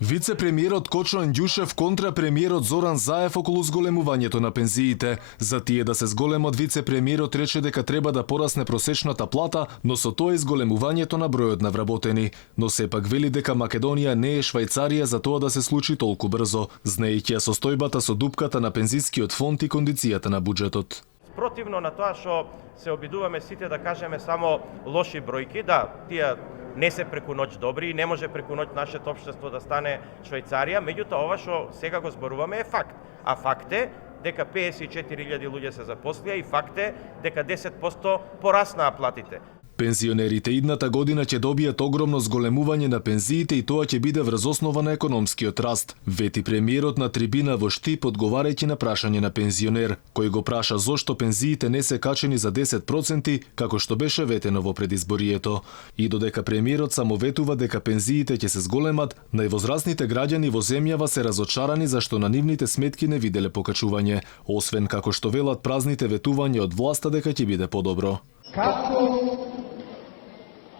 Вице-премиерот Кочо Андјушев контра премиерот Зоран Заев околу зголемувањето на пензиите. За тие да се зголемат, вице-премиерот рече дека треба да порасне просечната плата, но со тоа и зголемувањето на бројот на вработени. Но сепак вели дека Македонија не е Швајцарија за тоа да се случи толку брзо, знаејќи ја состојбата со дупката на пензискиот фонд и кондицијата на буџетот. Противно на тоа што се обидуваме сите да кажеме само лоши бројки, да, тие не се преку ноќ добри и не може преку ноќ нашето општество да стане Швајцарија, меѓутоа ова што сега го зборуваме е факт. А факт е дека 54.000 луѓе се запослија и факт е дека 10% пораснаа платите. Пензионерите идната година ќе добијат огромно зголемување на пензиите и тоа ќе биде врз основа на економскиот раст, вети премиерот на трибина во Штип одговарајќи на прашање на пензионер, кој го праша зошто пензиите не се качени за 10% како што беше ветено во предизборието. И додека премиерот само ветува дека пензиите ќе се зголемат, највозрастните граѓани во земјава се разочарани зашто на нивните сметки не виделе покачување, освен како што велат празните ветувања од власта дека ќе биде подобро. Како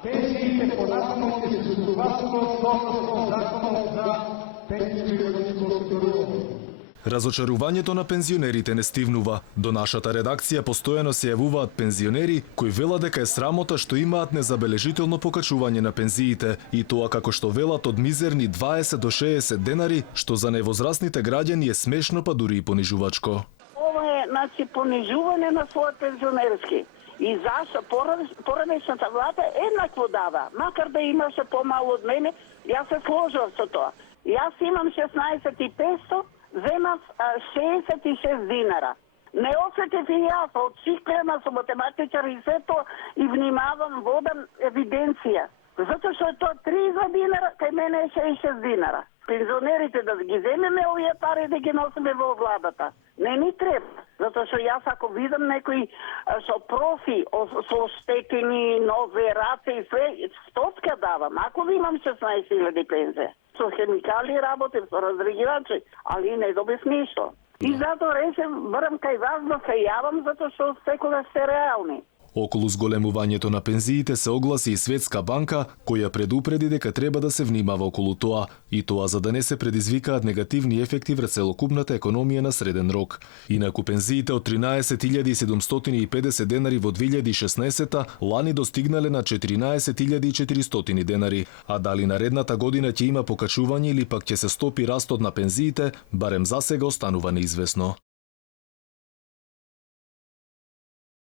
пензиите понатаму ќе се согласуваат со законот за пензијско осигурување. Разочарувањето на пензионерите не стивнува. До нашата редакција постојано се јавуваат пензионери кои велат дека е срамота што имаат незабележително покачување на пензиите и тоа како што велат од мизерни 20 до 60 денари, што за невозрастните граѓани е смешно па дури и понижувачко. Ова е понижување на својот пензионерски. И зашто поранешната влада еднакво дава, макар да имаше помало од мене, јас се сложувам со тоа. Јас имам 16.500, земав 66 динара. Не осетив и јас, очиклена со математичар и се тоа и внимавам, водам евиденција. Затоа што е тоа 30 динара, кај мене е 66 динара. Пензионерите да ги земеме овие пари да ги носиме во владата. Не ни треба. Затоа што јас ако видам некои со профи, со штетени, нови раце и све, стоцка давам. Ако имам 16.000 пензија. Со хемикали работим, со разрегивачи, али не добив ништо. И затоа решив, барам кај вас да се јавам, затоа што секогаш се реални. Околу зголемувањето на пензиите се огласи и Светска банка, која предупреди дека треба да се внимава околу тоа, и тоа за да не се предизвикаат негативни ефекти врз целокупната економија на среден рок. Инаку пензиите од 13.750 денари во 2016 лани достигнале на 14.400 денари, а дали наредната година ќе има покачување или пак ќе се стопи растот на пензиите, барем засега останува неизвестно.